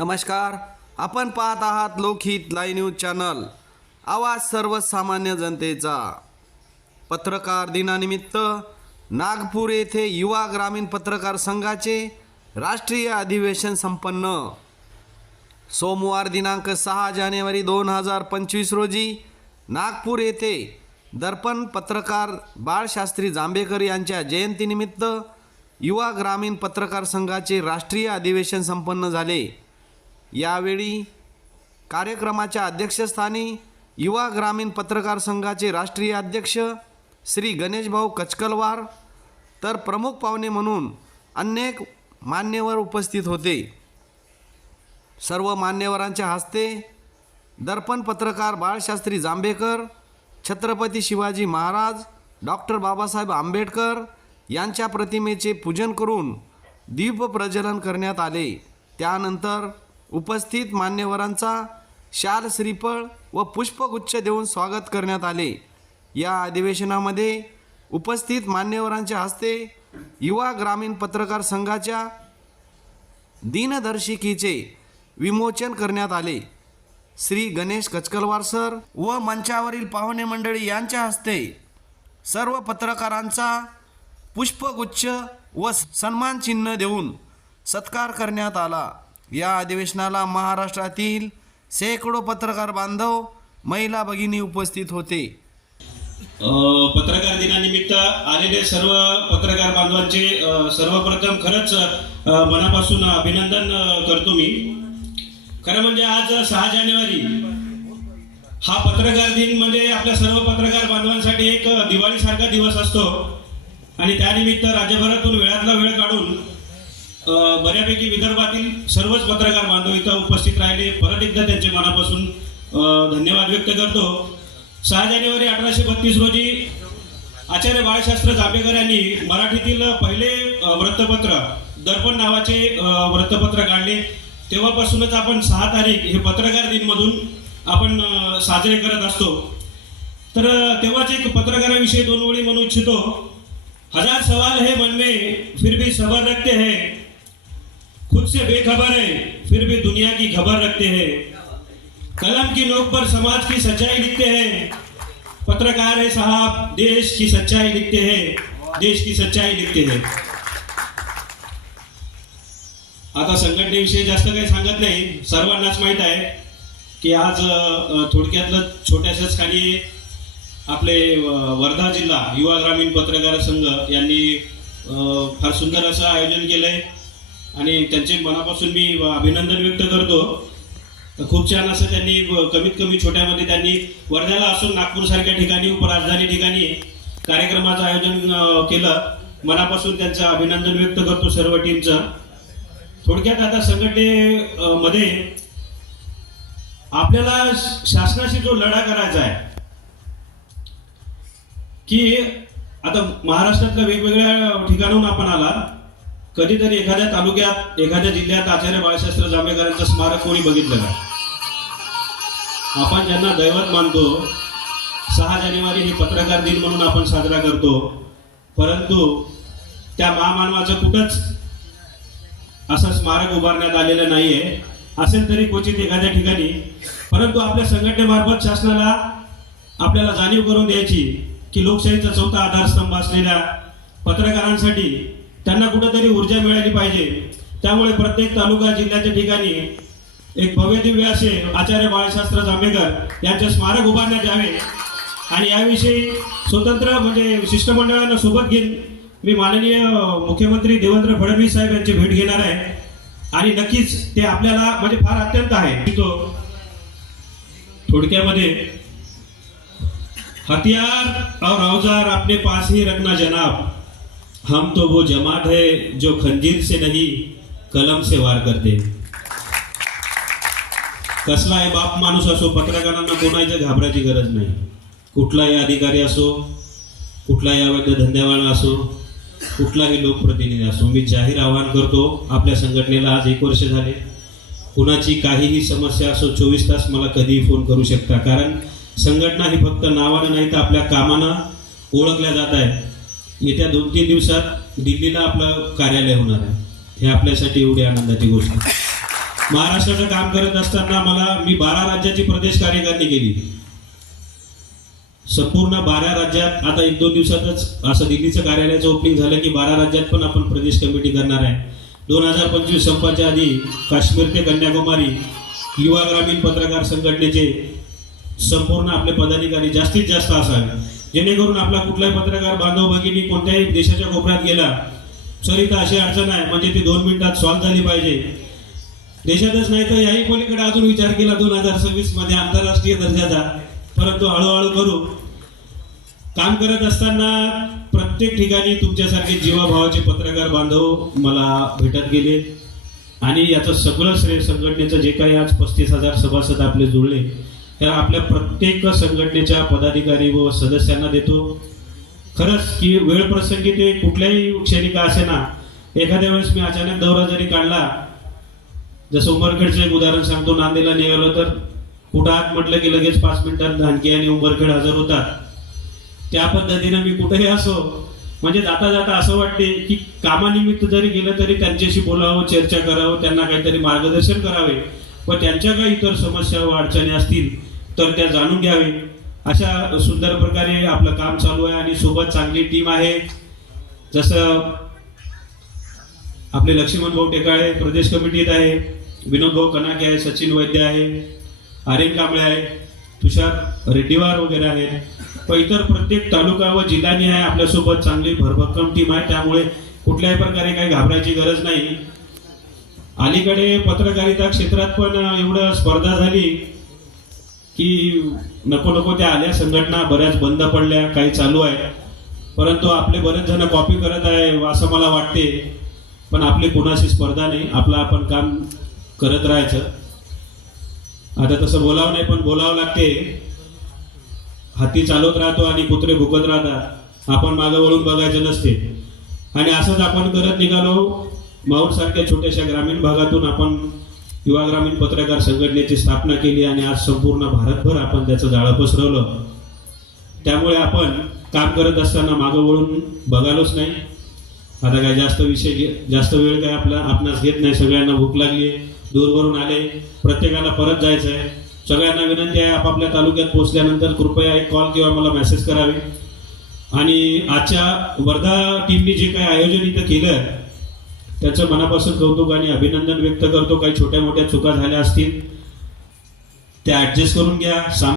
नमस्कार, आपण पाहत आहात लोकहित लाईव्ह न्यूज चॅनल, आवाज सर्वसामान्य जनतेचा। पत्रकार दिनानिमित्त नागपूर येथे युवा ग्रामीण पत्रकार संघाचे राष्ट्रीय अधिवेशन संपन्न। सोमवार दिनांक 6 जानेवारी 2025 रोजी नागपूर येथे दर्पण पत्रकार बाळशास्त्री जांभेकर यांच्या जयंतीनिमित्त युवा ग्रामीण पत्रकार संघाचे राष्ट्रीय अधिवेशन संपन्न झाले। यावेळी कार्यक्रमाच्या अध्यक्षस्थानी युवा ग्रामीण पत्रकार संघाचे राष्ट्रीय अध्यक्ष श्री गणेशभाऊ कचकलवार तर प्रमुख पाहुणे म्हणून अनेक मान्यवर उपस्थित होते। सर्व मान्यवरांच्या हस्ते दर्पण पत्रकार बाळशास्त्री जांभेकर, छत्रपती शिवाजी महाराज, डॉक्टर बाबासाहेब आंबेडकर यांच्या प्रतिमेचे पूजन करून दीप प्रज्वलन करण्यात आले। त्यानंतर उपस्थित मान्यवरांचा शाल, श्रीफळ व पुष्पगुच्छ देऊन स्वागत करण्यात आले। या अधिवेशनामध्ये उपस्थित मान्यवरांच्या हस्ते युवा ग्रामीण पत्रकार संघाच्या दिनदर्शिकेचे विमोचन करण्यात आले। श्री गणेश कचकलवार सर व मंचावरील पाहुणे मंडळी यांच्या हस्ते सर्व पत्रकारांचा पुष्पगुच्छ व सन्मान चिन्ह देऊन सत्कार करण्यात आला। या अधिवेशनाला महाराष्ट्रातील शेकडो पत्रकार बांधव, महिला भगिनी उपस्थित होते। पत्रकार दिनानिमित्त आलेले सर्व पत्रकार बांधवांचे सर्वप्रथम खरंच मनापासून अभिनंदन करतो मी। खरं म्हणजे आज 6 जानेवारी हा पत्रकार दिन म्हणजे आपल्या सर्व पत्रकार बांधवांसाठी एक दिवाळीसारखा दिवस असतो आणि त्यानिमित्त राज्यभरातून वेळातला वेळ काढून बऱ्यापैकी विदर्भातील सर्वच पत्रकार बांधव इथं उपस्थित राहिले। परत एकदा त्यांचे मनापासून धन्यवाद व्यक्त करतो। 6 जानेवारी 1832 रोजी आचार्य बाळशास्त्री जांभेकर यांनी मराठीतील पहिले वृत्तपत्र दर्पण नावाचे वृत्तपत्र काढले। तेव्हापासूनच आपण 6 तारीख हे पत्रकार दिन म्हणून आपण साजरे करत असतो। तर तेव्हाच एक पत्रकाराविषयी 2 ओळी म्हणू इच्छितो। हजार सवाल है मन में फिर भी सबर रखते हैं, खुद से बेखबर है फिर भी दुनिया की खबर रखते हैं, कलम की नोक पर समाज की सच्चाई लिखते हैं, पत्रकार है साहब देश की सच्चाई लिखते हैं, देश की सच्चाई लिखते हैं। आता संघटनेविषयी जास्त काही सांगत नाही, सर्वांनाच माहित आहे की आज थोडक्यातलं छोट्याशाच खाली आपले वर्धा जिल्हा युवा ग्रामीण पत्रकार संघ यांनी फार सुंदर असं आयोजन केलंय आणि त्यांचे मनापासून मी अभिनंदन व्यक्त करतो। खूप छान असं त्यांनी कमीत कमी छोट्यामध्ये त्यांनी वर्ध्याला असून नागपूर सारख्या ठिकाणी उपराजधानी ठिकाणी कार्यक्रमाचं आयोजन केलं। मनापासून त्यांचं अभिनंदन व्यक्त करतो सर्व टीमचं। थोडक्यात आता संघटनेमध्ये आपल्याला शासनाशी जो लढा करायचा आहे की आता महाराष्ट्रातल्या वेगवेगळ्या ठिकाणाहून आपण आला, कधीतरी एखाद्या तालुक्यात एखाद्या जिल्ह्यात आचार्य बाळशास्त्री जांभेकरांचं स्मारक कोणी बघितलं का? आपण ज्यांना दैवत मानतो 6 जानेवारी हे पत्रकार दिन म्हणून आपण साजरा करतो, परंतु त्या महामानवाचं कुठंच असं स्मारक उभारण्यात आलेलं नाहीये। असेल तरी क्वचित एखाद्या ठिकाणी, परंतु आपल्या संघटनेमार्फत शासनाला आपल्याला जाणीव करून द्यायची की लोकशाहीचा 4था आधारस्तंभ असलेल्या पत्रकारांसाठी त्यांना कुठेतरी ऊर्जा मिळाली पाहिजे। त्यामुळे प्रत्येक तालुका जिल्ह्याच्या ठिकाणी एक भव्य दिव्य असे आचार्य बाळशास्त्री जांभेकर यांचे स्मारक उभारण्यात यावे आणि याविषयी स्वतंत्र म्हणजे शिष्टमंडळांना सोबत घेऊन मी माननीय मुख्यमंत्री देवेंद्र फडणवीस साहेब यांची भेट घेणार आहे आणि नक्कीच ते आपल्याला म्हणजे फार अत्यंत आहे। तो थोडक्यामध्ये हथियार और औजार अपने पास ही रखना जनाब, हम तो वो जमात है जो खंजीर से नहीं कलम से वार करते। कसलाही बाप माणूस असो, पत्रकारांना कोणाच्या घाबरायची गरज नाही। कुठलाही अधिकारी असो, कुठलाही अवैध धंदेवाला असो, कुठलाही लोकप्रतिनिधी असो, मी जाहीर आवाहन करतो आपल्या संघटनेला आज 1 वर्ष झाले, कुणाची काहीही समस्या असो 24 तास मला कधीही फोन करू शकता। कारण संघटना ही फक्त नावानं नाही तर आपल्या कामानं ओळखल्या जात आहे। येत्या 2-3 दिवसात दिल्लीला आपलं कार्यालय होणार आहे, हे आपल्यासाठी एवढी आनंदाची गोष्ट आहे। महाराष्ट्राचं काम करत असताना मी 12 राज्याची प्रदेश कार्यकारिणी केली. संपूर्ण 12 राज्यात आता 1-2 दिवसातच असं दिल्लीचं कार्यालयाचं ओपनिंग झालं की 12 राज्यात पण आपण प्रदेश कमिटी करणार आहे. 2025 संपाच्या आधी काश्मीर ते कन्याकुमारी युवा ग्रामीण पत्रकार संघटनेचे संपूर्ण आपले पदाधिकारी जास्तीत जास्त असावे, जेणेकरून आपला कुठलाही पत्रकार बांधव भगिनी कोणत्याही देशाच्या कोपऱ्यात गेला, सर इथं अशी अडचण आहे म्हणजे ती 2 मिनिटात सॉल्व्ह झाली पाहिजे. देशातच नाही तर याही पलीकडे अजून विचार केला 2026 मध्ये आंतरराष्ट्रीय दर्जाचा, परंतु हळूहळू करू. काम करत असताना प्रत्येक ठिकाणी तुमच्यासारखे जीवाभावाचे पत्रकार बांधव मला भेटत गेले आणि याचं सगळं श्रेय संघटनेचं जे काही आज 35,000 सभासद आपले जुळले त्या आपल्या प्रत्येक संघटनेच्या पदाधिकारी व सदस्यांना देतो. खरंच की वेळ प्रसंगी ते कुठल्याही क्षणी का असे ना, एखाद्या वेळेस मी अचानक दौरा जरी काढला, जसं उमरखेडचं एक उदाहरण सांगतो, नांदेडला निघालो तर कुठं आत म्हटलं की लगेच 5 मिनिटात धानकी आणि उमरखेड हजर होतात. त्या पद्धतीनं मी कुठेही असो म्हणजे जाता जाता असं वाटते की कामानिमित्त जरी गेलं तरी त्यांच्याशी बोलावं, चर्चा करावं, त्यांना काहीतरी मार्गदर्शन करावे व त्यांच्या काही इतर समस्या व अडचणी असतील तर त्या जाणून घ्यावे. अशा सुंदर प्रकारे आपलं काम चालू आहे आणि सोबत चांगली टीम आहे. जसं आपले लक्ष्मण भाऊ टेकाळे प्रदेश कमिटीत आहे, विनोद भाऊ कनाके आहे, सचिन वैद्य आहे, आर्यन कांबळे आहे, तुषार रेड्डीवार वगैरे आहेत. व इतर प्रत्येक तालुका व जिल्ह्याने आपल्यासोबत चांगली भरभक्कम टीम आहे. त्यामुळे कुठल्याही प्रकारे काही घाबरायची गरज नाही. अलीकडे पत्रकारिता क्षेत्रात पण एवढं स्पर्धा झाली की नको नको त्या आल्या, संघटना बऱ्याच बंद पडल्या, काही चालू आहे, परंतु आपले बरेच जण कॉपी करत आहे असं मला वाटते. पण आपली कुणाशी स्पर्धा नाही, आपलं आपण काम करत राहायचं. आता तसं बोलावं नाही पण बोलावं लागते. हाती चालवत राहतो आणि कुत्रे भुकत राहतात, आपण मागं वळून बघायचं नसते. आणि असंच आपण करत निघालो. माऊर सारख्या छोट्याशा ग्रामीण भागातून आपण युवा ग्रामीण पत्रकार संघटनेची स्थापना केली आणि आज संपूर्ण भारतभर आपण त्याचं जाळं पसरवलं. त्यामुळे आपण काम करत असताना मागं वळून बघालोच नाही. आता काय जास्त वेळ काय आपणास घेत नाही. सगळ्यांना भूक लागली आहे, दूरवरून आले, प्रत्येकाला परत जायचं आहे. सगळ्यांना विनंती आहे आपापल्या तालुक्यात पोहोचल्यानंतर कृपया एक कॉल किंवा मला मेसेज करावे. आणि आजच्या वर्धा टीमने जे काही आयोजन इथं केलं त्याचं मनापासून कौतुक आणि अभिनंदन व्यक्त करतो. काही छोट्या मोठ्या चुका झाल्या असतील त्या ऍडजस्ट करून घ्या.